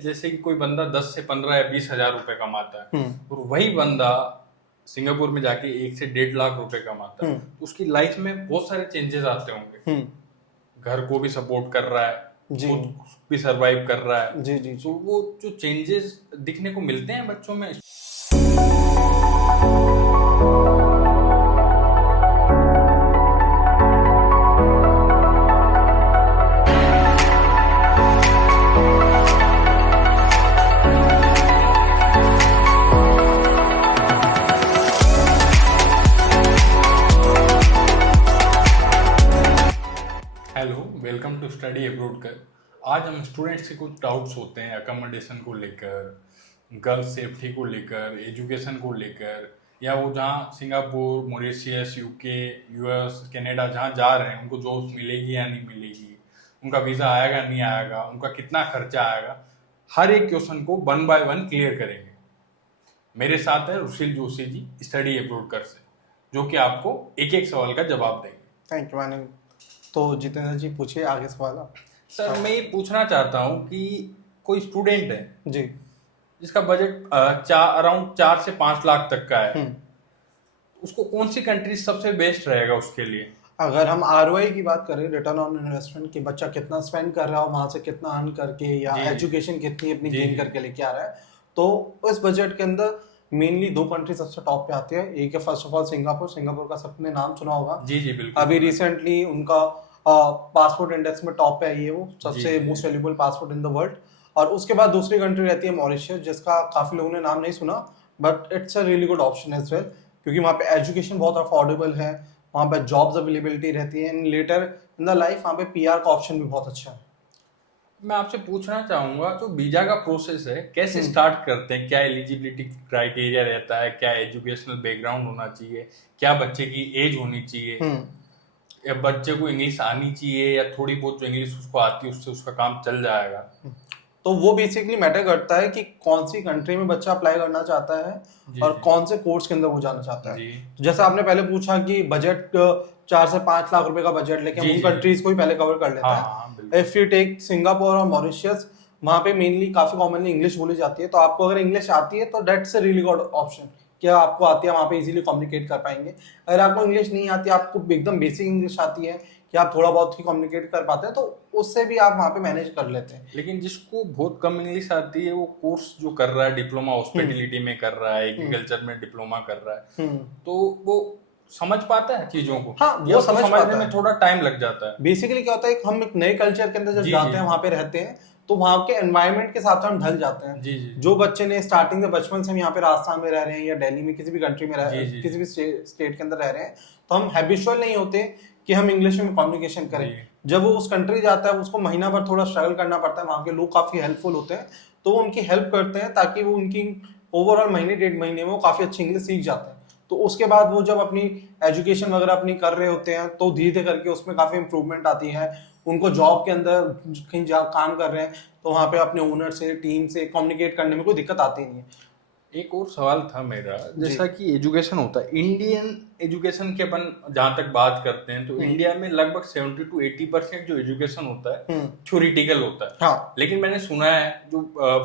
जैसे कि कोई बंदा 10 से 15 या 20 हजार रुपए कमाता है हम्म और वही बंदा सिंगापुर में जाके 1 से 1.5 लाख रुपए कमाता है, तो उसकी लाइफ में बहुत सारे चेंजेस आते होंगे। घर को भी सपोर्ट कर रहा है, जी खुद भी सरवाइव कर रहा है। जी जी तो जी। वो जो चेंजेस दिखने को मिलते हैं बच्चों में। Hello, welcome to study abroad कर। आज हम स्टूडेंट्स के कुछ डाउट्स होते हैं अकोमोडेशन को लेकर, गर्ल्स सेफ्टी को लेकर, एजुकेशन को लेकर, या वो जहाँ Singapore, Mauritius, UK, US, Canada जहाँ जा रहे हैं उनको जॉब मिलेगी या नहीं मिलेगी, उनका वीज़ा आएगा नहीं आएगा, उनका कितना खर्चा आएगा, हर एक क्वेश्चन को 1 बाय 1 क्लियर करेंगे। मेरे साथ है रुशील जोशी जी, स्टडी अब्रोड कर से, जो कि आपको एक एक सवाल का जवाब देंगे। थैंक यू मैंने। तो जितेंद्र जी पूछिए आगे सवाल आप। सर, मैं ये पूछना चाहता हूँ कि कोई स्टूडेंट है जी। जिसका बजट अराउंड 4 से 5 लाख तक का है, हम्म उसको कौन सी कंट्री सबसे बेस्ट रहेगा उसके लिए? अगर हम आरओआई की बात करें, रिटर्न ऑन इन्वेस्टमेंट, कि बच्चा कितना स्पेंड कर रहा है और वहां से कितना अर्न करके या जी। एजुकेशन कितनी अपनी जी, गेन जी। करके लेके आ रहा है, तो इस बजट के अंदर मेनली 2 कंट्री सबसे टॉप पे आती है। एक है first of all Singapore. Singapore का सबने नाम सुना होगा। जी जी बिल्कुल। अभी रिसेंटली उनका पासपोर्ट इंडेक्स में टॉप पे आई है, वो सबसे जी। Most valuable passport in the world. और उसके बाद दूसरी कंट्री रहती है मॉरिशस, जिसका काफी लोगों ने नाम नहीं सुना, but it's a really good option as well, क्योंकि वहाँ पे एजुकेशन बहुत अफोर्डेबल है, वहाँ पे जॉब्स अवेलेबिलिटी रहती है, and later in the life वहाँ पे पीआर का ऑप्शन भी बहुत अच्छा है। मैं आपसे पूछना चाहूंगा, जो वीजा का प्रोसेस है कैसे स्टार्ट करते हैं? क्या एलिजिबिलिटी क्राइटेरिया रहता है? क्या एजुकेशनल बैकग्राउंड होना चाहिए? क्या बच्चे की एज होनी चाहिए? या बच्चे को इंग्लिश आनी चाहिए, या थोड़ी बहुत जो इंग्लिश उसको आती है उससे उसका काम चल जाएगा? तो वो बेसिकली मैटर करता है कि कौन सी कंट्री में बच्चा अप्लाई करना चाहता है जी, और जी। कौन से कोर्स के अंदर वो जाना चाहता है। जी। जैसा आपने पहले पूछा कि बजट 4 से 5 लाख रुपए का बजट लेके हम जी, उन जी। कंट्रीज को ही पहले कवर कर लेते हाँ हैं। हाँ बिल्कुल। इफ यू टेक सिंगापुर और मॉरिशस, वहाँ पे मेनली काफी कॉमनली इंग्लिश बोली जाती है, तो आपको अगर इंग्लिश आती है तो that's a really good option. क्या आपको आती है, वहाँ पे इजीली कम्युनिकेट कर पाएंगे। अगर आपको इंग्लिश नहीं आती, आपको एकदम बेसिक इंग्लिश आती है कि आप थोड़ा बहुत ही कम्युनिकेट कर पाते हैं, तो उससे भी आप वहाँ पे मैनेज कर लेते हैं। लेकिन जिसको बहुत कम इंग्लिश आती है, वो कोर्स जो कर रहा है, डिप्लोमा हॉस्पिटलिटी में कर रहा है, एग्रीकल्चर में डिप्लोमा कर रहा है, तो वो समझ पाता है चीजों को? हाँ, वो या उसको समझ समझने पाता में है। थोड़ा टाइम लग जाता है? बेसिकली क्या होता है, हम एक नए कल्चर के अंदर जब जी, जाते जी। हैं, वहाँ पे रहते हैं, तो वहाँ के एनवायरनमेंट के साथ हम ढल जाते हैं। जी जी जो बच्चे ने स्टार्टिंग से बचपन से हम यहाँ पे राजस्थान में रह रहे हैं या दिल्ली में किसी भी कंट्री में रह जी, जी। किसी भी स्टेट के अंदर रह रहे हैं, तो हम हैबिचुअल नहीं होते कि हम इंग्लिश में कम्युनिकेशन करें। जी। जब वो उस कंट्री जाता है, उसको महीना भर थोड़ा स्ट्रगल करना पड़ता है। वहाँ के लोग काफी हेल्पफुल होते हैं, तो वो उनकी हेल्प करते हैं ताकि वो उनकी ओवरऑल महीने 1.5 महीने में वो काफी अच्छी इंग्लिश सीख जाते हैं। तो उसके बाद वो जब अपनी एजुकेशन वगैरह अपनी कर रहे होते हैं, तो धीरे धीरे करके उसमें काफी इंप्रूवमेंट आती है। उनको जॉब के अंदर कहीं काम कर रहे हैं, तो वहाँ पे अपने ओनर से, टीम से कम्युनिकेट करने में कोई दिक्कत आती नहीं है। एक और सवाल था मेरा, जैसा कि एजुकेशन होता है, इंडियन एजुकेशन के अपन जहाँ तक बात करते हैं, तो इंडिया में लगभग 70 to 80% जो एजुकेशन होता है थ्योरिटिकल होता है। हाँ। लेकिन मैंने सुना है जो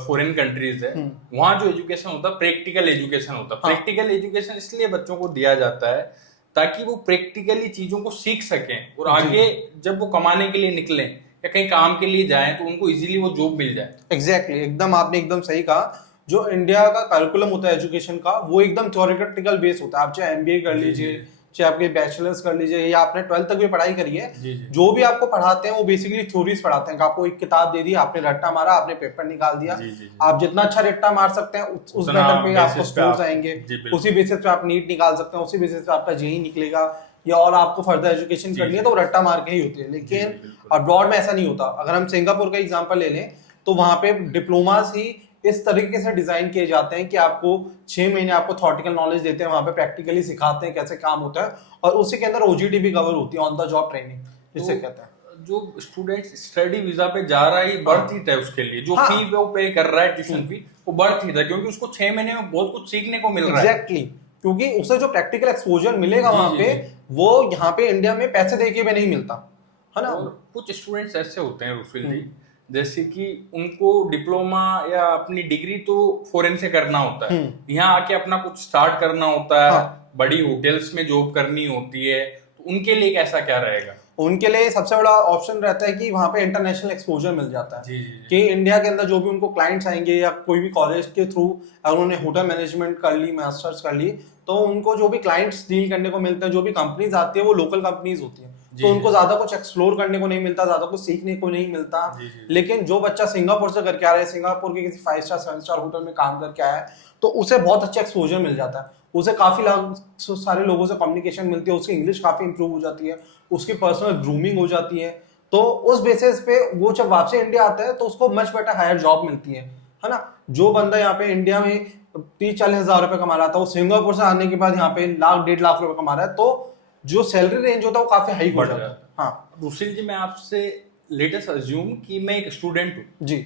फॉरेन कंट्रीज है, वहाँ जो एजुकेशन होता है प्रैक्टिकल एजुकेशन होता है। प्रैक्टिकल एजुकेशन इसलिए बच्चों को दिया जाता है ताकि वो प्रैक्टिकली चीजों को सीख सकें और आगे जब वो कमाने के लिए निकलें या कहीं काम के लिए जाएं, तो उनको इजीली वो जॉब मिल जाए। एग्जैक्टली, एकदम आपने एकदम सही कहा। जो इंडिया का करिकुलम होता है एजुकेशन का, वो एकदम थ्योरेटिकल बेस होता है। आप चाहे एमबीए कर लीजिए, चाहे आपके बैचलर्स कर लीजिए, या आपने 12th तक भी पढ़ाई करी है, जो भी आपको पढ़ाते हैं वो बेसिकली थ्योरीज पढ़ाते हैं। आपको एक किताब दे दी, आपने रट्टा मारा, आपने पेपर निकाल दिया। आप जितना अच्छा रट्टा मार सकते हैं उस बेटर पे आपको स्कोर्स आएंगे, उसी बेसिस पे आप नीट निकाल सकते हैं, उसी बेसिस पे आपका जेईई निकलेगा, या और आपको फर्दर एजुकेशन करनी है तो रट्टा मार के ही होती है। लेकिन अब्रॉड में ऐसा नहीं होता। अगर हम सिंगापुर का एग्जांपल ले लें, तो वहां पे डिप्लोमास ही इस तरीके से डिजाइन किए जाते हैं कि आपको 6 महीने आपको थ्योरेटिकल नॉलेज देते हैं, वहां पे प्रैक्टिकली सिखाते हैं कैसे काम होता है, और उसी के अंदर ओजीटी भी कवर होती है, ऑन द जॉब ट्रेनिंग जिसे कहते हैं। जो स्टूडेंट स्टडी वीजा पे जा रहा है, बर्थ हिट है उसके लिए। जो फी वो पे कर रहा है, ट्यूशन फी, वो बर्थ हिट है, क्योंकि उसको 6 महीने में बहुत कुछ सीखने को मिल रहा है। एग्जैक्टली, क्योंकि उसे जो प्रैक्टिकल एक्सपोजर मिलेगा वहां पे, वो यहाँ पे इंडिया में पैसे देके भी नहीं मिलता है ना। और कुछ स्टूडेंट्स ऐसे होते हैं रुफिल जी, जैसे कि उनको डिप्लोमा या अपनी डिग्री तो फॉरेन से करना होता है, यहाँ आके अपना कुछ स्टार्ट करना होता है, हाँ। बड़ी होटल्स में जॉब करनी होती है, तो उनके लिए कैसा क्या रहेगा? उनके लिए सबसे बड़ा ऑप्शन रहता है कि वहाँ पे इंटरनेशनल एक्सपोजर मिल जाता है। जी, जी, जी। कि इंडिया के अंदर जो भी उनको क्लाइंट्स आएंगे या कोई भी कॉलेज के थ्रू अगर उन्होंने होटल मैनेजमेंट कर ली, मास्टर्स कर ली, तो उनको जो भी क्लाइंट्स डील करने को मिलते हैं, जो भी कंपनीज आती है वो लोकल कंपनीज होती है, तो उनको ज्यादा कुछ एक्सप्लोर करने को नहीं मिलता, ज्यादा कुछ सीखने को नहीं मिलता। लेकिन जो बच्चा सिंगापुर से करके आ रहा है, सिंगापुर के किसी 5 स्टार 7 स्टार होटल में काम करके आया है, तो उसे बहुत अच्छा एक्सपोजर मिल जाता है, उसे काफी सारे लोगों से कम्युनिकेशन मिलती है, उसकी इंग्लिश काफी इंप्रूव हो जाती है, उसकी पर्सनल ग्रूमिंग हो जाती है। तो उस बेसिस पे वो जब वापसी इंडिया आता है तो उसको मच बेटर हायर जॉब मिलती है ना। जो बंदा यहाँ पे इंडिया में 30-40 हजार रुपए कमा रहा था, वो सिंगापुर से आने के बाद यहाँ पे 1-1.5 लाख रुपए कमा रहा है, तो जो सैलरी रेंज होता है वो काफी हाई हो जाता है। हाँ। दूसरी जी, मैं आपसे लेटेस्ट अज्यूम कि मैं एक स्टूडेंट हूँ जी।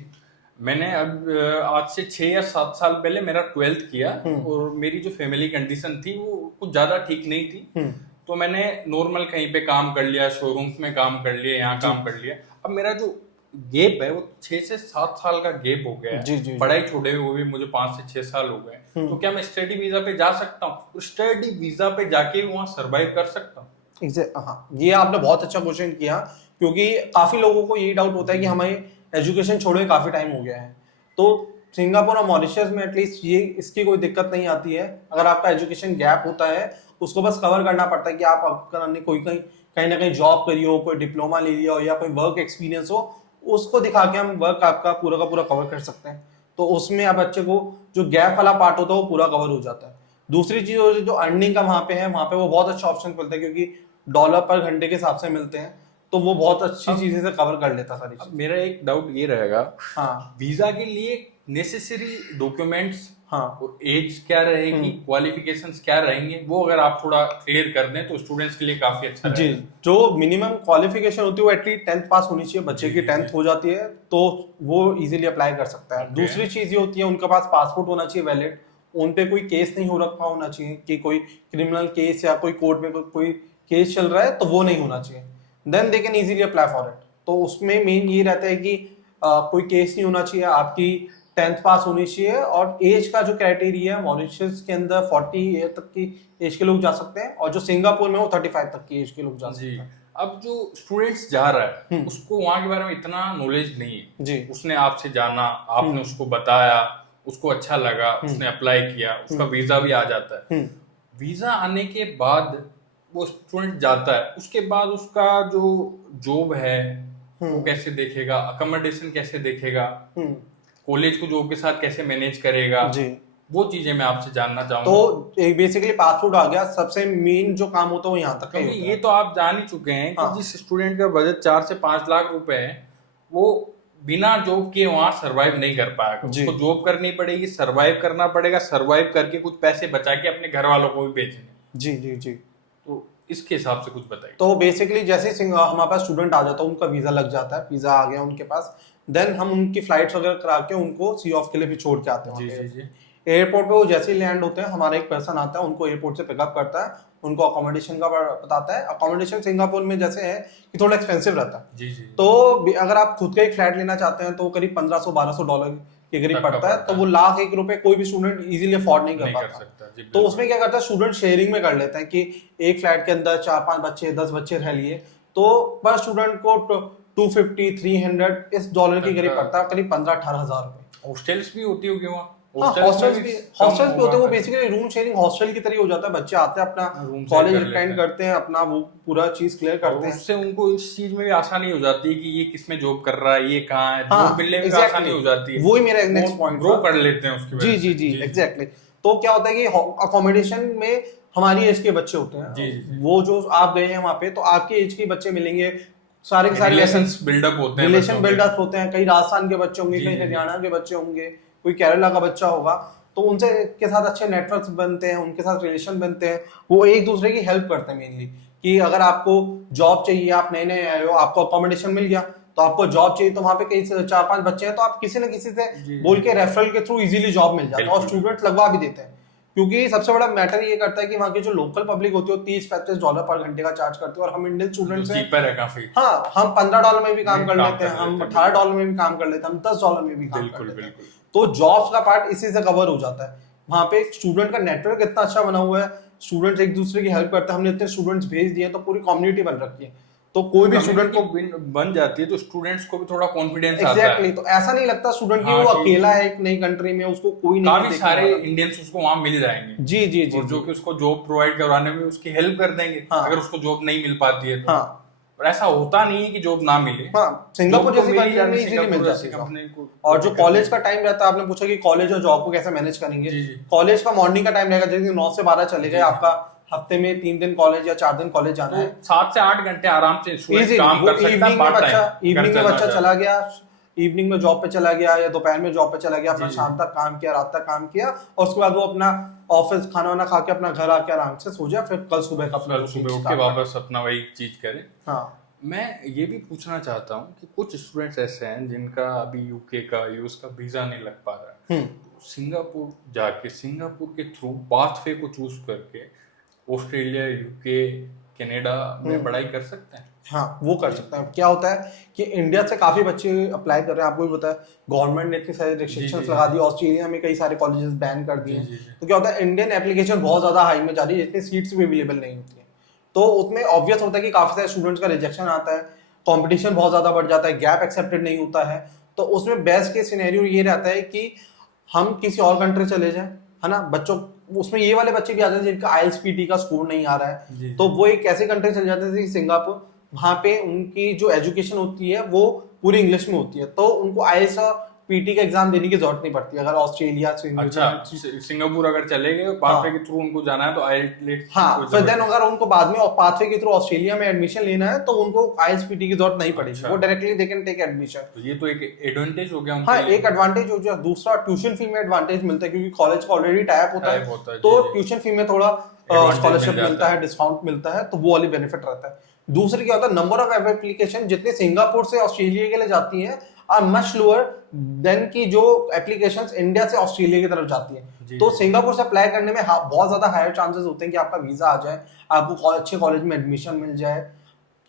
मैंने अब आज से 6 या 7 साल पहले मेरा 12th किया, और मेरी जो फैमिली कंडीशन थी वो कुछ ज्यादा ठीक नहीं थी, तो मैंने नॉर्मल कहीं पे काम कर लिया, शोरूम्स में काम कर लिया, यहाँ काम कर लिया। अब मेरा जो गेप है वो 6 से 7 साल का गेप हो गया है, पढ़ाई छोड़े हुए मुझे 5 से 6 साल हो गए, तो क्या मैं स्टडी वीजा पे जा सकता हूँ? स्टडी वीजा पे जाके वहाँ सर्वाइव कर सकता हूँ? हाँ, ये आपने बहुत अच्छा क्वेश्चन किया, क्योंकि काफी लोगों को यही डाउट होता है कि हमें एजुकेशन छोड़े काफी टाइम हो गया है, तो सिंगापुर और मॉरिशस में एटलीस्ट ये इसकी कोई दिक्कत नहीं आती है। अगर आपका एजुकेशन गैप होता है उसको बस कवर करना पड़ता है कि आप अगर कोई कहीं ना कहीं जॉब करी हो, कोई डिप्लोमा ले लिया हो या कोई वर्क एक्सपीरियंस हो, उसको दिखा के हम वर्क आपका पूरा का पूरा कवर कर सकते हैं। तो उसमें आप बच्चे को जो गैप वाला पार्ट होता है वो पूरा कवर हो जाता है। दूसरी चीज जो अर्निंग का वहाँ पे है, वहाँ पे वो बहुत अच्छा ऑप्शन मिलता है, क्योंकि डॉलर पर घंटे के हिसाब से मिलते हैं, तो वो बहुत अच्छी चीजें से कवर कर लेता सारी चीज। मेरा एक डाउट ये रहेगा, हाँ, वीजा के लिए नेसेसरी डॉक्यूमेंट्स, हाँ, एज क्या रहेगी, क्वालिफिकेशंस क्या रहेंगे, वो अगर आप थोड़ा क्लियर कर दें तो स्टूडेंट्स के लिए काफी अच्छा जी। जो मिनिमम क्वालिफिकेशन होती है वो एटलीस्ट 10th पास होनी चाहिए, बच्चे की 10th हो जाती है तो वो इजीली अप्लाई कर सकता है। दूसरी चीज ये होती है उनके पास पासपोर्ट होना चाहिए वैलिड, उन पे कोई केस नहीं हो रखा होना चाहिए कि कोई क्रिमिनल केस या कोई कोर्ट में कोई केस चल रहा है, तो वो नहीं होना चाहिए, then they can easily apply for it. तो उसमें मेन ये रहता है कि कोई केस नहीं होना चाहिए, आपकी 10th पास होनी चाहिए, और एज का जो क्राइटेरिया है मॉरिशस के अंदर 40 तक की एज के लोग जा सकते हैं, और जो सिंगापुर में वो 35 तक की एज के लोग जा सकते हैं। अब जो स्टूडेंट्स जा रहा है उसको वहाँ के बारे में इतना नॉलेज नहीं है जी। उसने आपसे जाना, आपने उसको बताया, उसको अच्छा लगा, उसने अप्लाई किया, उसका वीजा भी आ जाता है। वीजा आने के बाद वो स्टूडेंट जाता है, उसके बाद उसका जो जॉब है वो कैसे देखेगा, अकोमोडेशन कैसे देखेगा, कॉलेज को जॉब के साथ कैसे मैनेज करेगा जी, वो चीजें मैं आपसे जानना चाहूंगा। तो एक बेसिकली पासपोर्ट आ गया, सबसे मेन जो काम होता है वो यहाँ तक का ही होता है। ये तो आप जान ही चुके हैं कि जिस स्टूडेंट का बजट 4 से 5 लाख रुपए है वो बिना जॉब के वहां सरवाइव नहीं कर पाएगा, उसको जॉब करनी पड़ेगी, सरवाइव करना पड़ेगा, सरवाइव करके कुछ पैसे बचा के अपने घर वालों को भी भेजने। जी जी जी। तो इसके हिसाब से कुछ बताइए। तो बेसिकली जैसे हमारे पास स्टूडेंट आ जाता है, उनका वीजा लग जाता है, वीजा आ गया उनके पास, देन हम उनकी फ्लाइट्स वगैरह करा के उनको सी ऑफ के लिए भी छोड़ के आते हैं। एयरपोर्ट पे वो जैसे ही लैंड होते हैं, हमारा एक पर्सन आता है, उनको एयरपोर्ट से पिकअप करता है, उनको अकोमोडेशन का बताता है। अकोमोडेशन सिंगापुर में जैसे है कि थोड़ा एक्सपेंसिव रहता है जी। तो अगर आप खुद का एक फ्लैट लेना चाहते हैं तो करीब $1500-1200 के करीब पड़ता है, तो वो $1,00,000 कोई भी स्टूडेंट इजीली अफोर्ड नहीं कर पाता। तो उसमें क्या करता है, स्टूडेंट शेयरिंग में कर लेते हैं कि एक फ्लैट के अंदर 4-5 बच्चे 10 बच्चे रह लिए, तो पर स्टूडेंट को $250-300 इस डॉलर के करीब पड़ता है, करीब 15-18 हजार रुपए। हॉस्टल्स भी होती होगी वहाँ? हॉस्टल्स भी होते हैं, वो बेसिकली रूम शेयरिंग हॉस्टल की तरह हो जाता है। बच्चे आते हैं, अपना कॉलेज अटेंड करते हैं, अपना वो पूरा चीज क्लियर करते हैं, उससे उनको इस चीज में भी आसानी हो जाती है कि ये किसमें जॉब कर रहा है, ये कहाँ है, जॉब मिलने में आसानी हो जाती है। वही मेरा नेक्स्ट पॉइंट, ग्रो कर लेते हैं उसकी वजह से। जी जी जी एग्जैक्टली। तो क्या होता है कि अकोमोडेशन में हमारी एज के बच्चे होते हैं, वो जो आप गए हैं वहाँ पे, तो आपके एज के बच्चे मिलेंगे, सारे के सारे रिलेशंस बिल्डअप होते हैं, रिलेशन बिल्डअप होते हैं। कई राजस्थान के बच्चे होंगे, कई हरियाणा के बच्चे होंगे, कोई केरला का बच्चा होगा, तो उनसे के साथ अच्छे नेटवर्क्स बनते हैं, उनके साथ रिलेशन बनते हैं, वो एक दूसरे की हेल्प करते हैं मेनली। कि अगर आपको जॉब चाहिए, आप नए नए आए हो, आपको अकोमोडेशन मिल गया, तो आपको जॉब चाहिए, तो वहाँ पे कई 4-5 बच्चे हैं, तो आप किसी न किसी से बोल के रेफरल के थ्रू इजीली जॉब मिल जाता है, और स्टूडेंट लगवा भी देते हैं। क्योंकि सबसे बड़ा मैटर ये करता है कि वहाँ की जो लोकल पब्लिक होती है $30-35 पर घंटे का चार्ज करते हैं, और हम इंडियन स्टूडेंट्स हैं, चीपर है काफी। हाँ, हम $15 में भी काम कर लेते हैं, कर हम लेते हैं, $18 में भी काम कर लेते हैं, हम $10 में भी काम कर बिल्कुल लेते हैं। बिल्कुल। तो जॉब्स का पार्ट इसी से कवर हो जाता है। वहाँ पे स्टूडेंट का नेटवर्क इतना अच्छा बना हुआ है, स्टूडेंट्स एक दूसरे की हेल्प करते हैं, हमने इतने स्टूडेंट्स भेज दिए तो पूरी कम्युनिटी बन रखी है, तो कोई भी स्टूडेंट को बन जाती है तो स्टूडेंट्स को भी थोड़ा कॉन्फिडेंस आता है। एग्जैक्टली, तो ऐसा नहीं लगता स्टूडेंट की हाँ, वो कि अकेला है एक नई कंट्री में, उसको कोई नहीं काफी देखने सारे वाला। इंडियंस उसको वहां मिल जाएंगे। जी जी जी और जो जी। कि उसको जॉब प्रोवाइड करवाने में उसकी हेल्प कर देंगे, हाँ। अगर उसको जॉब नहीं मिल पाती है तो। हाँ और ऐसा होता नहीं है कि जॉब ना मिले। हाँ, सिंगापुर जॉब तो जैसी मिल ही कंट्री में जाती है, इजीली मिल सिंगापुर जाती जैसी है कंपनी job। को। और जो कॉलेज का टाइम रहता है, आपने पूछा कि कॉलेज और जॉब को कैसे मैनेज करेंगे। जी, जी। कॉलेज का मॉर्निंग का टाइम रहेगा, जैसे 9 से 12 चले गए, आपका हफ्ते में 3 दिन कॉलेज या 4 दिन कॉलेज जाना है, तो 7 से 8 घंटे आराम से स्टूडेंट इजीली। काम वो कर सकता है इवनिंग में पार्ट बच्चा टाइम। इवनिंग में बच्चा चला गया, इवनिंग में जॉब पे चला गया या दोपहर में जॉब पे चला गया, अपना जी, जी। शाम तक काम किया, रात तक काम किया, और उसके बाद वो अपना ऑफिस खाना वाना खा के अपना घर आके आराम से सो जाए, फिर कल सुबह का अपना कल routine सुबह उठ के start वापस अपना वही चीज करे। हाँ मैं ये भी पूछना चाहता हूँ कि कुछ स्टूडेंट्स ऐसे हैं जिनका अभी यूके का यूएस का वीजा नहीं लग पा रहा है, सिंगापुर जाके सिंगापुर के थ्रू पाथवे को चूज करके ऑस्ट्रेलिया, यूके, कनाडा में पढ़ाई कर सकते हैं। हाँ, वो कर सकते हैं। क्या होता है कि इंडिया से काफी बच्चे अप्लाई कर रहे हैं, आपको भी पता है, गवर्नमेंट ने इतनी सारी रिस्ट्रिक्शंस लगा दी, ऑस्ट्रेलिया में कई सारे कॉलेजेस बैन कर दिए। तो क्या होता है, इंडियन एप्लीकेशन बहुत ज्यादा हाई में जा रही है, जितनी सीट्स भी अवेलेबल नहीं होती है, तो उसमें ऑब्वियस होता है कि काफी सारे स्टूडेंट्स का रिजेक्शन आता है, कंपटीशन बहुत ज्यादा बढ़ जाता है, गैप एक्सेप्टेड नहीं होता है। तो उसमें बेस्ट केस सिनेरियो ये रहता है कि हम किसी और कंट्री चले जाएं, है ना, बच्चों उसमें ये वाले बच्चे भी आते हैं जिनका आईएलटीएस पीटी का स्कोर नहीं आ रहा है, तो वो एक ऐसे कंट्री चले जाते हैं जैसे सिंगापुर, वहां पे उनकी जो एजुकेशन होती है वो पूरी इंग्लिश में होती है, तो उनको आईएलटीएस और पीटी का एग्जाम देने की जरूरत नहीं पड़ती। अगर ऑस्ट्रेलिया से अच्छा, सिंगापुर अगर चले गए पाथवे के थ्रू उनको जाना है तो आईएलटीएस, हाँ, फिर देन अगर उनको बाद में पाथवे के थ्रू ऑस्ट्रेलिया में एडमिशन लेना है तो उनको आईएलटीएस पीटी की जरूरत नहीं पड़ेगी, वो directly they can take admission. तो ये तो एक एडवांटेज हो गया उनके हाँ, लिए। एक एडवांटेज हो गया। दूसरा, ट्यूशन फी में एडवांटेज मिलता है, क्योंकि कॉलेज का ऑलरेडी टाइप होता है, तो ट्यूशन फी में थोड़ा स्कॉलरशिप मिलता है, डिस्काउंट मिलता है, तो वो वाली बेनिफिट रहता है। दूसरी क्या होता है, नंबर ऑफ एप्लीकेशन जितने सिंगापुर से ऑस्ट्रेलिया के लिए जाती है आर मच लोअर देन की जो एप्लीकेशंस इंडिया से ऑस्ट्रेलिया की तरफ जाती है। तो सिंगापुर से अप्लाई करने में बहुत ज्यादा हायर चांसेस होते हैं कि आपका वीजा आ जाए, आपको अच्छे कॉलेज में एडमिशन मिल जाए,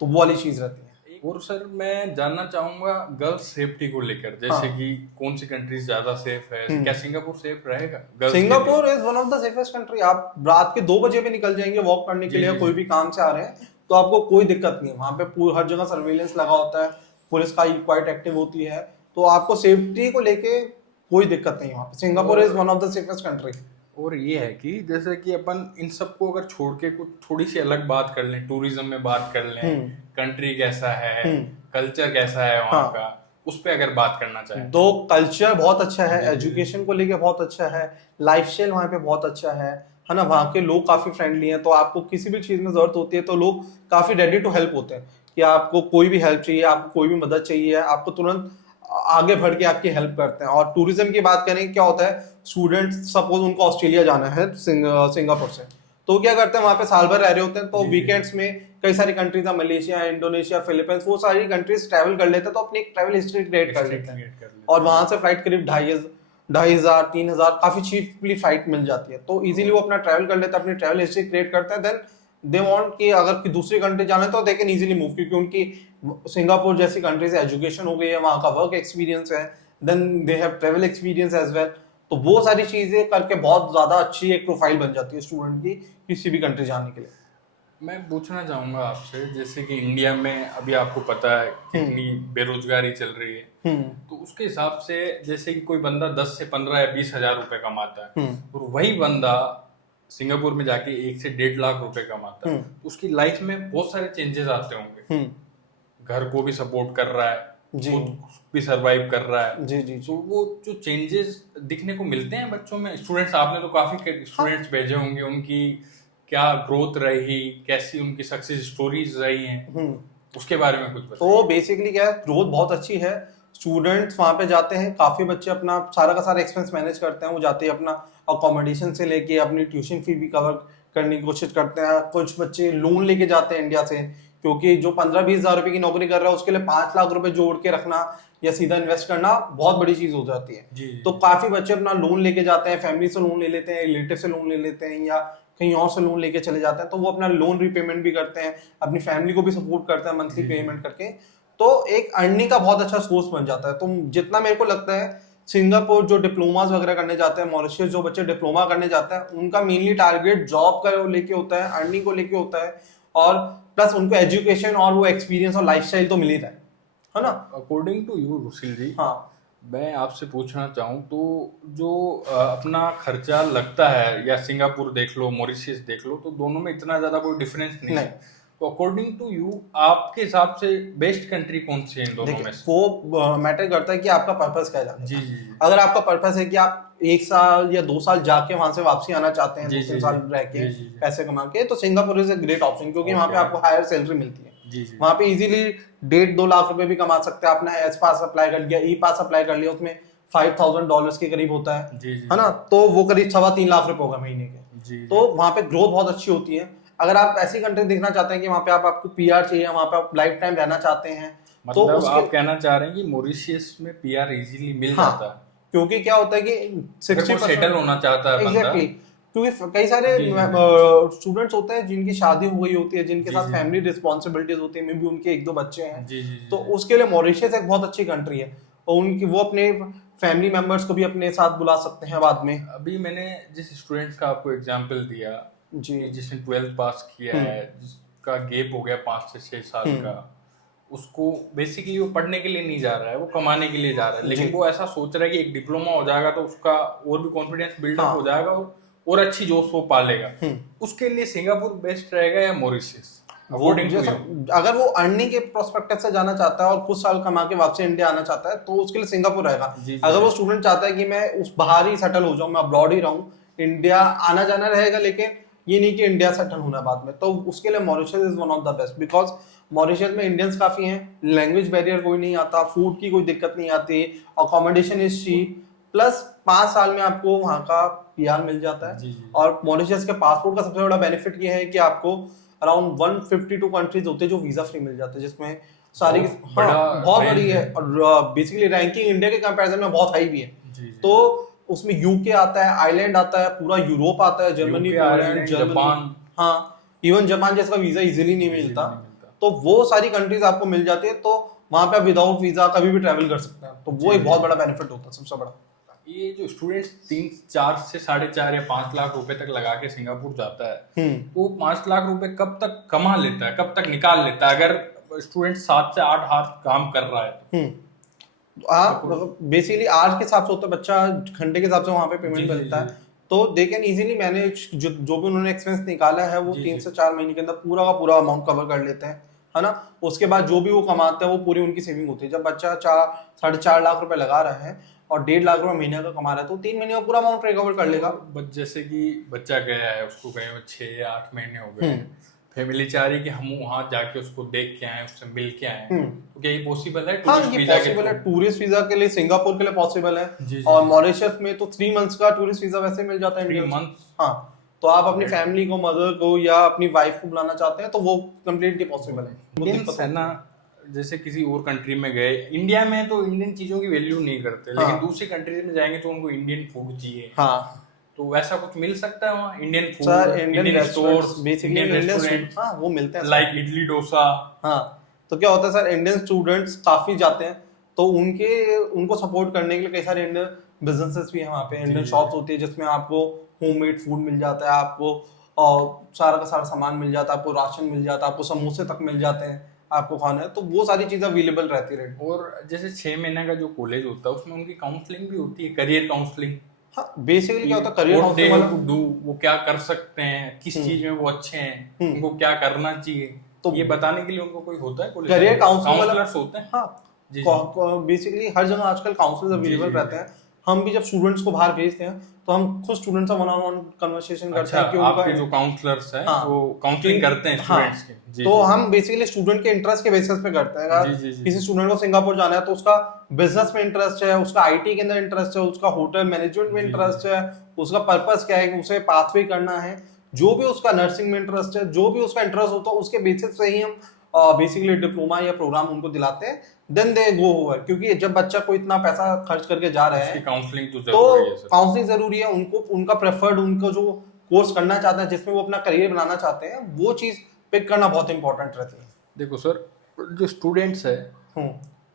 तो वो वाली चीज रहती है। और सर मैं जानना चाहूंगा गर्ल्स सेफ्टी को लेकर, जैसे कि कौन सी कंट्रीज ज्यादा सेफ है, क्या सिंगापुर सेफ रहेगा? Singapore is one of the safest country. आप रात के 2 बजे भी निकल जाएंगे वॉक करने के लिए, कोई भी काम से आ रहे हैं तो आपको कोई दिक्कत नहीं है। वहां पे हर जगह सर्वेलेंस लगा होता है, पुलिस का क्वाइट एक्टिव होती है, तो आपको सेफ्टी को लेके कोई दिक्कत नहीं है। वहां पे Singapore is one of the safest country. और ये है कि जैसे कि अपन इन सबको अगर छोड़ के कुछ थोड़ी सी अलग बात कर लें, टूरिज्म में बात कर लें, कंट्री कैसा है, कल्चर कैसा है वहाँ का, उस पे अगर बात करना चाहें तो कल्चर बहुत अच्छा है, एजुकेशन को लेके बहुत अच्छा है, लाइफस्टाइल वहाँ पे बहुत अच्छा है ना, वहाँ के लोग काफी फ्रेंडली हैं, तो आपको किसी भी चीज में जरूरत होती है तो लोग काफी रेडी टू हेल्प होते हैं, कि आपको कोई भी हेल्प चाहिए, आपको कोई भी मदद चाहिए, आपको तुरंत आगे बढ़ के आपकी हेल्प करते हैं। और टूरिज्म की बात करें, क्या होता है, स्टूडेंट सपोज उनको ऑस्ट्रेलिया जाना है सिंगापुर से, तो क्या करते हैं, वहां पे साल भर रह रहे होते हैं, तो वीकेंड्स में कई सारी कंट्रीज है, मलेशिया, इंडोनेशिया, फिलीपींस, वो सारी कंट्रीज ट्रैवल कर लेते हैं, तो अपनी एक ट्रैवल हिस्ट्री क्रिएट कर लेते हैं, और वहां से फ्लाइट करीब 2,500 3,000 काफी चीपली फ्लाइट मिल जाती है, तो इजीली वो अपना ट्रैवल कर लेते हैं, अपनी ट्रैवल हिस्ट्री क्रिएट करते हैं। देन दे वांट कि अगर दूसरी कंट्री जाना है तो दे कैन इजीली मूव, क्योंकि उनकी सिंगापुर जैसी कंट्री से एजुकेशन हो गई है, वहाँ का वर्क एक्सपीरियंस है, then they have travel experience as well, तो वो सारी चीजें करके बहुत ज्यादा अच्छी एक प्रोफाइल बन जाती है स्टूडेंट की किसी भी कंट्री जाने के लिए। मैं पूछना चाहूंगा आपसे, जैसे कि इंडिया में अभी आपको पता है कितनी बेरोजगारी चल रही है, तो उसके हिसाब से जैसे कि कोई बंदा 10 से 15 या 20 हजार रुपए कमाता है, और वही बंदा सिंगापुर में जाके 1 से 1.5 लाख रुपए कमाता है, उसकी लाइफ में बहुत सारे चेंजेस आते होंगे, घर को भी सपोर्ट कर रहा है, खुद भी सरवाइव कर रहा है, जी जी, तो वो जो चेंजेस दिखने को मिलते हैं बच्चों में, स्टूडेंट्स, आपने तो काफी स्टूडेंट्स भेजे होंगे, उनकी क्या ग्रोथ रही, कैसी उनकी सक्सेस स्टोरीज रही हैं, उसके बारे में कुछ बताइए। तो बेसिकली क्या है, ग्रोथ बहुत अच्छी है, स्टूडेंट्स वहां पे जाते हैं, काफी बच्चे अपना सारा का सारा एक्सपेंस मैनेज करते हैं, वो जाते हैं अपना अकोमोडेशन से लेके अपनी ट्यूशन फी भी कवर करने की कोशिश करते हैं। कुछ बच्चे लोन लेके जाते हैं इंडिया से, क्योंकि जो 15-20 हजार रुपए की नौकरी कर रहा है उसके लिए 5 लाख रुपए जोड़ के रखना या सीधा इन्वेस्ट करना बहुत बड़ी चीज हो जाती है। जी तो काफी बच्चे अपना लोन लेके जाते हैं, फैमिली से लोन ले लेते हैं, रिलेटिव से लोन ले लेते हैं, या कहीं और से लोन लेके चले जाते हैं, तो वो अपना लोन रीपेमेंट भी करते हैं, अपनी फैमिली को भी सपोर्ट करते हैं मंथली पेमेंट करके। तो एक अर्निंग का बहुत अच्छा सोर्स बन जाता है। तो जितना मेरे को लगता है सिंगापुर जो डिप्लोमास वगैरह करने जाते हैं, मॉरिशस जो बच्चे डिप्लोमा करने जाते हैं, उनका मेनली टारगेट जॉब का लेके होता है, अर्निंग को लेके होता है, और प्लस उनको एजुकेशन और वो एक्सपीरियंस और लाइफस्टाइल तो मिल ही रहा है ना। अकॉर्डिंग टू यू रुशिल जी, हाँ, मैं आपसे पूछना चाहूँ तो जो अपना खर्चा लगता है, या सिंगापुर देख लो, मॉरिशस देख लो, तो दोनों में इतना ज्यादा कोई डिफरेंस नहीं है। तो अकॉर्डिंग टू यू, आपके हिसाब से बेस्ट कंट्री कौन सी है इन दोनों में से? वो मैटर करता है कि आपका पर्पस क्या है जाने का। जी जी। अगर आपका पर्पस है कि आप 1 साल या 2 साल जाके वहां से वापसी आना चाहते हैं, 2-3 साल रह के पैसे कमा के, तो Singapore is a great option, क्योंकि वहां पे आपको हायर सैलरी मिलती है। वहां पे इजीली 1.5-2 लाख रुपए भी कमा सकते हैं। आपने एस पास अप्लाई कर लिया, ई पास अप्लाई कर लिया, उसमें $5,000 के करीब होता है ना, तो वो करीब 3.25 लाख रुपए होगा महीने के। तो वहां पे ग्रोथ बहुत अच्छी होती है। अगर आप ऐसी कंट्री देखना चाहते हैं कि वहां पे आपको पीआर चाहिए, वहां पे आप लाइफ टाइम रहना चाहते हैं, तो मतलब आप कहना चाह रहे हैं कि मॉरिशस में पीआर इजीली मिल जाता है, क्योंकि क्या होता है कि 60% सेटल होना चाहता है बंदा। एग्जैक्टली, क्योंकि कई सारे स्टूडेंट्स होते हैं जिनकी शादी हो गई होती है, जिनके साथ फैमिली रिस्पॉन्सिबिलिटीज होती है, मे बी उनके 1-2 बच्चे हैं, तो उसके लिए मॉरिशस एक बहुत अच्छी कंट्री है, और उनकी वो अपने फैमिली मेंबर्स को भी अपने साथ बुला सकते हैं बाद में। अभी मैंने जिस स्टूडेंट्स का आपको एग्जांपल दिया जी, जिसने 12th पास किया है, जिसका गैप हो गया 5 से 6 साल का, उसको बेसिकली वो पढ़ने के लिए नहीं जा रहा है, वो कमाने के लिए जा रहा है, लेकिन वो ऐसा सोच रहा है कि एक डिप्लोमा हो जाएगा तो उसका और भी कॉन्फिडेंस बिल्डअप हो जाएगा और अच्छी जोश वो पालेगा। उसके लिए सिंगापुर बेस्ट रहेगा या मॉरिशस? अगर वो अर्निंग के प्रोस्पेक्टिव से जाना चाहता है और कुछ साल कमा के वापस इंडिया आना चाहता है, तो उसके लिए सिंगापुर रहेगा। अगर वो स्टूडेंट चाहता है कि मैं उस बाहर ही सेटल हो जाऊं, मैं अब्रॉड ही रहूं, इंडिया आना जाना रहेगा, लेकिन ये नहीं कि इंडिया सेटल होना बाद में, तो उसके लिए Mauritius is one of the best, because Mauritius में इंडियंस काफी हैं, लैंग्वेज बैरियर कोई नहीं आता, फूड की कोई दिक्कत नहीं आती, अकोमोडेशन इज चीप, प्लस 5 साल में आपको वहाँ का पीआर मिल जाता है। और मॉरिशस के पासपोर्ट का सबसे बड़ा बेनिफिट ये है कि आपको अराउंड 152 कंट्रीज होते हैं जो वीजा फ्री मिल जाते हैं, जिसमें सारी बहुत बड़ी है, और बेसिकली रैंकिंग इंडिया के कंपैरिजन में बहुत हाई भी है। तो उसमें यूके आता है, आयरलैंड आता है, पूरा यूरोप आता है, जर्मनी, पोलैंड, जापान, हाँ, इवन जापान जैसा वीजा इजीली नहीं मिलता, तो वो सारी कंट्रीज आपको मिल जाती है, तो वहां पे आप विदाउट वीजा कभी भी ट्रैवल कर सकते हैं, तो वो एक बहुत बड़ा बेनिफिट होता है, सबसे बड़ा। ये जो स्टूडेंट्स 3-4 से 4.5 या 5 लाख रुपए तक लगा के सिंगापुर जाता है, वो 5 लाख रुपए कब तक कमा लेता है, कब तक निकाल लेता है, अगर स्टूडेंट 7 से 8 हाथ काम कर रहा है? आप बेसिकली आज के हिसाब से होता है, बच्चा घंटे के हिसाब से वहाँ पे पेमेंट मिलता है, तो दे कैन इजीली मैनेज, जो भी उन्होंने एक्सपेंस निकाला है वो 3 से 4 महीने के अंदर पूरा का पूरा अमाउंट कवर कर लेते हैं, है ना। उसके बाद जो भी वो कमाते हैं वो पूरी उनकी सेविंग होती है। जब बच्चा 4-4.5 लाख रुपए लगा रहा है और 1.5 लाख रुपए महीने का कमा रहा है, तो 3 महीने का पूरा अमाउंट रिकवर कर लेगा। जैसे कि बच्चा गया है, उसको गए 6 या 8 महीने हो गए, फैमिली चाह रही कि हम वहां जाके उसको देख के आए, उससे मिल के आए, तो क्या ये पॉसिबल है? हाँ, ये पॉसिबल है, टूरिस्ट वीजा के लिए, सिंगापुर के लिए पॉसिबल है, और मॉरिशस में तो 3 मंथ्स का टूरिस्ट वीजा वैसे मिल जाता है। 3 मंथ्स? हाँ, तो आप अपनी फैमिली को, मदर को या अपनी वाइफ को बुलाना चाहते हैं तो वो कम्प्लीटली पॉसिबल है। इंडियंस है ना, जैसे किसी और कंट्री में गए, इंडिया में तो इंडियन चीजों की वैल्यू नहीं करते, लेकिन दूसरी कंट्रीज में जाएंगे तो उनको इंडियन फूड चाहिए। हाँ, तो वैसा कुछ मिल सकता है वहाँ? Indian food, Indian stores, basically Indian restaurant, हाँ, वो मिलते हैं, लाइक इडली डोसा। हाँ, तो क्या होता है सर, इंडियन स्टूडेंट्स काफी जाते हैं, तो उनको सपोर्ट करने के लिए कई सारे इंडियन बिजनेसेस भी हैं वहाँ पे, इंडियन शॉप्स होती है जिसमें आपको होममेड फूड मिल जाता है, आपको सारा का सारा सामान मिल जाता है, आपको राशन मिल जाता है, आपको समोसे तक मिल जाते हैं आपको खाना है, तो वो सारी चीजें अवेलेबल रहती है। और जैसे 6 महीने का जो कॉलेज होता है उसमें उनकी काउंसलिंग भी होती है, करियर काउंसलिंग। हाँ, बेसिकली क्या होता है करियर काउंसलिंग, वो क्या कर सकते हैं, किस चीज में वो अच्छे हैं, उनको क्या करना चाहिए, तो ये बताने के लिए उनको कोई होता है करियर काउंसलर्स होते हैं। हाँ, बेसिकली हर जगह आजकल काउंसलर्स अवेलेबल रहते हैं। हम भी जब स्टूडेंट्स को बाहर भेजते हैं तो हम खुद स्टूडेंट्स से वन ऑन वन कन्वर्सेशन करते हैं कि आपके जो काउंसलर्स हैं वो काउंसलिंग करते हैं स्टूडेंट्स के। तो हम बेसिकली स्टूडेंट के इंटरेस्ट के बेसिस पे करते हैं। अगर किसी स्टूडेंट को सिंगापुर जाना है तो उसका बिजनेस में इंटरेस्ट है, उसका आईटी के अंदर इंटरेस्ट है, उसका होटल मैनेजमेंट में इंटरेस्ट है, उसका पर्पस क्या है, उसे पाथवे करना है, जो भी उसका नर्सिंग में इंटरेस्ट है, जो भी उसका इंटरेस्ट होता है, उसके बेसिस से ही हम बेसिकली डिप्लोमा या प्रोग्राम उनको दिलाते हैं, देन दे गो ओवर, क्योंकि जब बच्चा को इतना पैसा खर्च करके जा रहा है काउंसलिंग तो तो जरूरी है सर। काउंसलिंग जरूरी है। उनको उनका प्रेफर्ड, उनको जो कोर्स करना चाहते हैं जिसमें वो अपना करियर बनाना चाहते हैं, वो चीज पिक करना बहुत इंपॉर्टेंट रहती है। देखो सर, जो स्टूडेंट्स है हम्म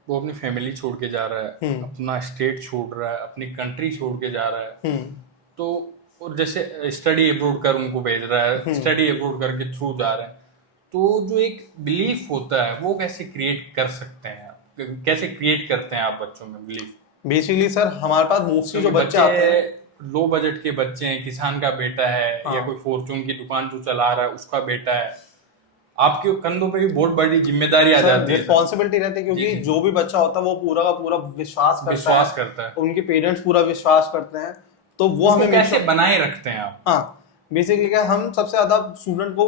वो अपनी फैमिली छोड़ के जा रहा है, अपना स्टेट छोड़ रहा है, अपनी कंट्री छोड़ के जा रहा है, तो और जैसे स्टडी अब्रोड कर उनको भेज रहा है, स्टडी अब्रोड करके थ्रू जा रहे हैं, तो जो एक बिलीफ होता है वो कैसे क्रिएट कर सकते हैं आप, कैसे क्रिएट करते हैं आप बच्चों में बिलीफ? बेसिकली सर हमारे पास मोस्टली जो बच्चे आते हैं, लो बजट के बच्चे हैं, किसान का बेटा है या कोई फॉर्चून की दुकान जो चला रहा है उसका बेटा है, आपके कंधों पे भी बहुत बड़ी जिम्मेदारी आ जाती है, रिस्पॉन्सिबिलिटी रहती है, क्योंकि जो भी बच्चा होता है वो पूरा का पूरा विश्वास करता है, उनके पेरेंट्स पूरा विश्वास करते हैं, तो वो हमें कैसे बनाए रखते हैं आप? हाँ, बेसिकली क्या हम सबसे ज्यादा स्टूडेंट को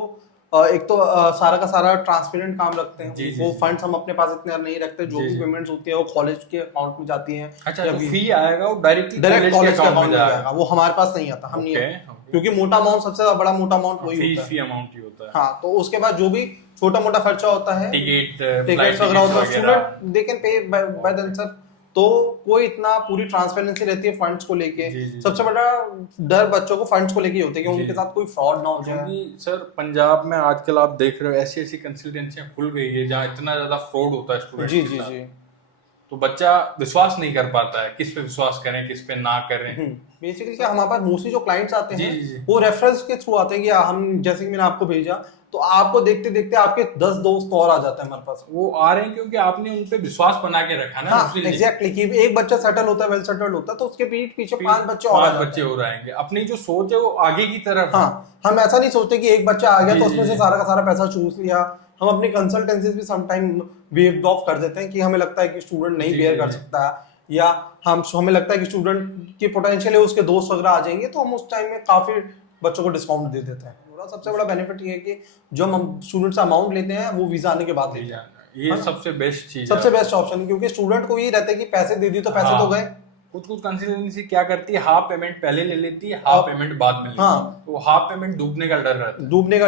एक तो सारा का सारा ट्रांसपेरेंट काम रखते हैं। वो फंड्स हम अपने पास इतने नहीं रखते, जो भी पेमेंट्स होती है वो कॉलेज के अकाउंट में जाती हैं। अच्छा, तो फी आएगा वो डायरेक्ट कॉलेज के अकाउंट में जाएगा, वो हमारे पास नहीं आता, हम नहीं, क्योंकि मोटा अमाउंट, सबसे बड़ा मोटा अमाउंट वही होता है, फी अमाउंट ही होता है। हाँ, तो उसके बाद जो भी छोटा मोटा खर्चा होता है, टिकट वगैरह होता है, student they can pay by themselves, तो कोई इतना पूरी ट्रांसपेरेंसी रहती है फंड्स को लेके। सबसे बड़ा डर बच्चों को फंड्स को लेके होता है कि उनके साथ कोई फ्रॉड ना हो जाए। क्योंकि सर पंजाब में आजकल आप देख रहे हो ऐसी ऐसी कंसल्टेंसियां खुल गई है जहाँ इतना ज्यादा फ्रॉड होता है स्टूडेंट के साथ। जी, तो बच्चा विश्वास नहीं कर पाता है, किस पे विश्वास करें किस पे ना करें। बेसिकली क्या हमारे पास मोस्टली जो क्लाइंट्स आते हैं वो रेफरेंस के थ्रू आते हैं कि हम, जैसे कि मैंने आपको भेजा, तो आपको देखते देखते आपके 10 दोस्त और आ जाते हैं हमारे पास। वो आ रहे हैं क्योंकि आपने उन पे विश्वास बना के रखा ना। हाँ, एग्जैक्टली, कि एक बच्चा सेटल होता है, वेल सेटल्ड होता है, तो उसके पीछे 5 बच्चे और आएंगे। अपनी जो सोच है वो आगे की तरफ। हाँ, हम ऐसा नहीं सोचते कि एक बच्चा आ गया तो उसमें से सारा का सारा पैसा चूस लिया। हम अपनी कंसल्टेंसीज भी सम टाइम वेव ऑफ कर देते हैं कि हमें लगता है कि स्टूडेंट नहीं बेयर कर सकता, या हमें लगता है कि स्टूडेंट की पोटेंशियल है, उसके दोस्त वगैरह आ जाएंगे, तो हम उस टाइम में काफी बच्चों को डिस्काउंट दे देते हैं। सबसे बड़ा बेनिफिट ये है कि जो हम स्टूडेंट से अमाउंट लेते हैं वो वीजा आने के बाद लेते हैं, ये सबसे बेस्ट चीज, सबसे बेस्ट ऑप्शन है, क्योंकि स्टूडेंट को ये रहता है कि पैसे दे दी तो पैसे तो गए। कुछ कंसल्टेंसी क्या करती है, हाफ पेमेंट पहले ले लेती है, हाफ पेमेंट बाद में लेती है, तो हाफ पेमेंट डूबने का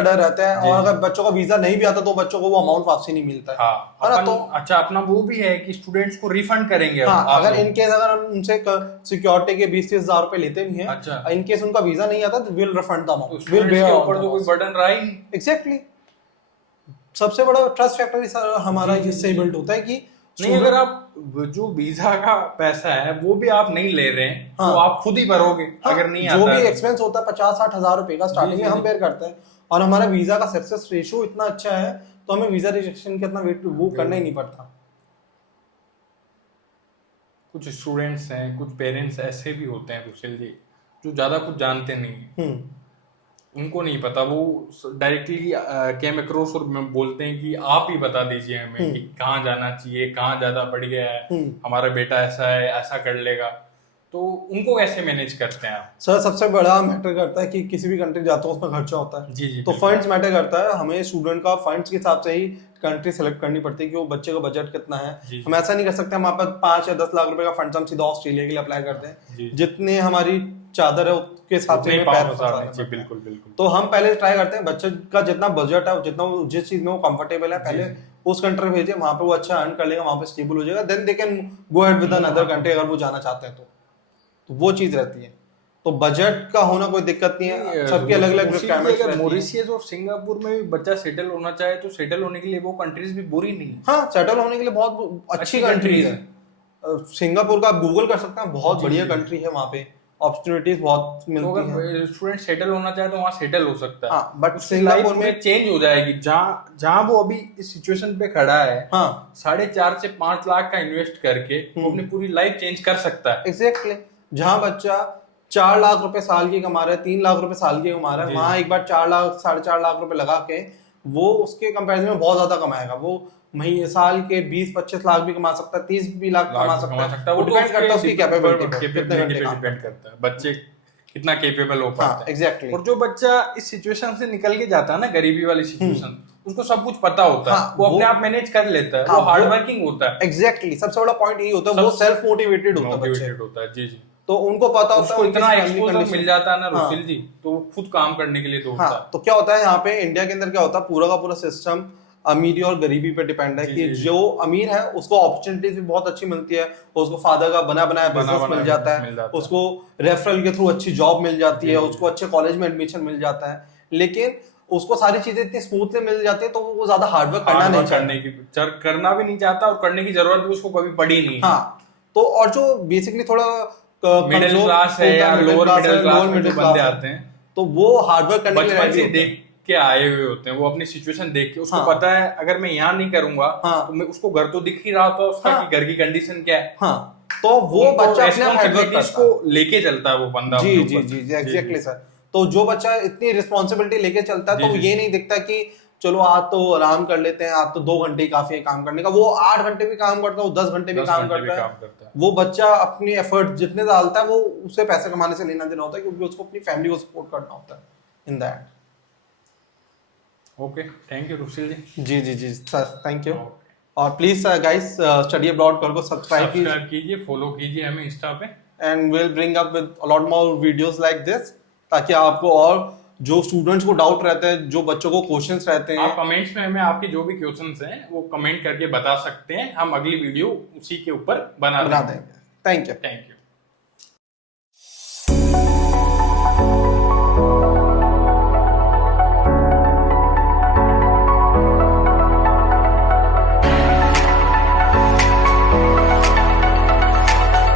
डर रहता है, और अगर बच्चों का वीजा नहीं भी आता तो बच्चों को वो अमाउंट वापसी नहीं मिलता है। हाँ, तो अच्छा, अपना वो भी है कि स्टूडेंट्स को रिफंड करेंगे। अगर इनकेस अगर हम उनसे सिक्योरिटी के 20-30 हजार रुपए लेते भी हैं, अच्छा, इनकेस उनका वीजा नहीं आता तो will refund the amount, will pay ऊपर तो कोई बर्डन रहा ही। एग्जैक्टली, सबसे बड़ा ट्रस्ट फैक्टर हमारा इससे बिल्ड होता है कि नहीं, अगर आप जो वीजा का पैसा है वो भी आप नहीं ले रहे हैं, तो आप खुद ही भरोगे। अगर नहीं आता, जो भी एक्सपेंस होता है 50-60 हजार रुपए का स्टार्टिंग में हम बेयर करते हैं, और हमारा वीजा का सक्सेस रेशियो इतना अच्छा है तो हमें वीजा रिजेक्शन का इतना वेट वो करना ही नहीं पड़ता। कुछ स्टूडेंट्स हैं, कुछ पेरेंट्स ऐसे भी होते हैं रुशिल जी, जो ज्यादा कुछ जानते नहीं, उनको नहीं पता, वो डायरेक्टली कैम अक्रॉस और बोलते हैं कि आप ही बता दीजिए हमें कि कहाँ जाना चाहिए, कहाँ ज्यादा बढ़ गया है, हमारा बेटा ऐसा है, ऐसा कर लेगा, तो उनको कैसे मैनेज करते हैं आप? सर सबसे बड़ा मैटर करता है कि किसी भी कंट्री जाते हो उसमें खर्चा होता है। जी, तो फंड्स मैटर करता है, हमें स्टूडेंट का फंड्स के हिसाब से ही कंट्री सेलेक्ट करनी पड़ती है कि वो बच्चे का बजट कितना है। हम ऐसा नहीं कर सकते हमारे पास 5 या 10 लाख रुपए का फंड हम सीधा ऑस्ट्रेलिया के लिए अप्लाई करते हैं, जितने हमारी चादर है उसके हिसाब से बिल्कुल। तो हम पहले ट्राई करते हैं बच्चे का जितना बजट है, जितना जिस चीज में वो कंफर्टेबल है, पहले उस कंट्री भेजे, वहां पे वो अच्छा अर्न कर लेगा, वहां पे स्टेबल हो जाएगा, then they can go ahead with another country अगर वो जाना चाहते हैं तो वो चीज रहती है। तो बजट का होना कोई दिक्कत नहीं है, सबके अलग अलग रिक्वायरमेंट्स रहती है। मॉरिशियस और सिंगापुर में भी बच्चा सेटल होना चाहे तो सेटल होने के लिए वो कंट्रीज भी बुरी नहीं है। हाँ, सेटल होने के लिए बहुत अच्छी कंट्रीज है। सिंगापुर का आप गूगल कर सकते हैं, बहुत बढ़िया कंट्री है, वहाँ पे अपॉर्चुनिटीज बहुत मिलती हैं। अगर स्टूडेंट सेटल होना चाहे तो वहाँ सेटल हो सकता है। हाँ, बट सिंगापुर में चेंज हो जाएगी। जहाँ वो अभी इस सिचुएशन पे खड़ा है, हाँ, 4.5 से 5 लाख का इन्वेस्ट करके वो अपनी पूरी लाइफ चेंज कर सकता है। एग्जैक्टली, जहाँ बच्चा 4 लाख रुपए साल की कमा रहा है, 3 लाख रुपए साल की कमा रहा है, वहाँ एक बार 4 लाख 4.5 लाख रुपए लगा के वो उसके कंपैरिजन में बहुत ज्यादा कमाएगा। वो महीने साल के 20-25 लाख भी कमा सकता है, 30 भी लाख कमा सकता है। वो डिपेंड करता है उसकी कैपेबिलिटी पे, कितने घंटे काम डिपेंड करता है बच्चे कितना कैपेबल हो पाता है। एग्जैक्टली। और जो बच्चा इस सिचुएशन से निकल के जाता है ना, गरीबी वाली सिचुएशन, उसको सब कुछ पता होता है, वो अपने आप मैनेज कर लेता है, वो हार्ड वर्किंग होता है। एग्जैक्टली, सबसे बड़ा पॉइंट यही होता है, वो सेल्फ मोटिवेटेड होता है। जी, तो उनको पता होता है, इतना एक्सपोजर मिल जाता है ना रुशिल जी, तो खुद काम करने के लिए दौड़ता है। तो क्या होता है यहाँ पे इंडिया के अंदर क्या होता है, पूरा का पूरा सिस्टम अमीरी और गरीबी पे डिपेंड है जी, कि जी, जो अमीर है उसको अपॉर्चुनिटीज भी बहुत अच्छी मिलती है, उसको फादर का बना बनाया बिजनेस मिल जाता मिल है, जाता है। उसको रेफरल के थ्रू अच्छी जॉब मिल जाती जी, है, जी। उसको अच्छे कॉलेज में एडमिशन मिल जाता है, लेकिन उसको सारी चीजें इतनी स्मूथली मिल जाती है तो वो ज्यादा हार्डवर्क करना नहीं चाहता, करना भी नहीं चाहता और करने की जरूरत भी उसको कभी पड़ी नहीं है। हाँ। तो और जो बेसिकली थोड़ा मिडिल कमजोर क्लास है होता या है, लोअर मिडिल क्लास लोअर में जो मिडिल बंदे क्लास है, आते हैं तो वो हार्डवर्क करने के लिए बचपन रेडी से होते हैं। देख के आए हुए होते हैं, वो अपनी सिचुएशन देख के उसको हाँ। पता है अगर मैं यहाँ नहीं करूंगा हाँ। तो मैं उसको घर तो दिख ही रहा था उसका हाँ। कि घर की कंडीशन क्या है। हाँ, तो वो बच्चा अपने आप हार्डवर्क रिस्पॉन्सिबिलिटीज करता है। को लेके चलता है वो बंदा जी अपने जी ऊपर। जी जी एग्जैक्टली सर। तो जो बच्चा इतनी रिस्पॉन्सिबिलिटी लेके चलता है जी, तो वो जी। ये नहीं दिखता कि चलो आज तो आराम कर लेते हैं, आज तो 2 घंटे ही काफी है काम करने का, वो 8 घंटे भी काम करता है, वो 10 घंटे भी 10 काम घंटे भी करता काम है। करता है। वो बच्चा अपनी एफर्ट जितने डालता है वो उसे पैसे कमाने से लेना देना होता है, क्योंकि उसको अपनी फैमिली को सपोर्ट करना होता है in that. Okay, thank you Rushil ji. जी जी जी सर, थैंक यू। और प्लीज गाइस स्टडी अब्रॉड को सब्सक्राइब कीजिए सब्सक्राइब कीजिए, फॉलो कीजिए हमें इंस्टा पे। And will bring up with a lot more videos like this, ताकि आपको और जो स्टूडेंट्स को डाउट रहते हैं, जो बच्चों को क्वेश्चंस रहते हैं, आप कमेंट्स में हमें आपके जो भी क्वेश्चंस हैं वो कमेंट करके बता सकते हैं, हम अगली वीडियो उसी के ऊपर बना बना देंगे। देंगे। Thank you. Thank you.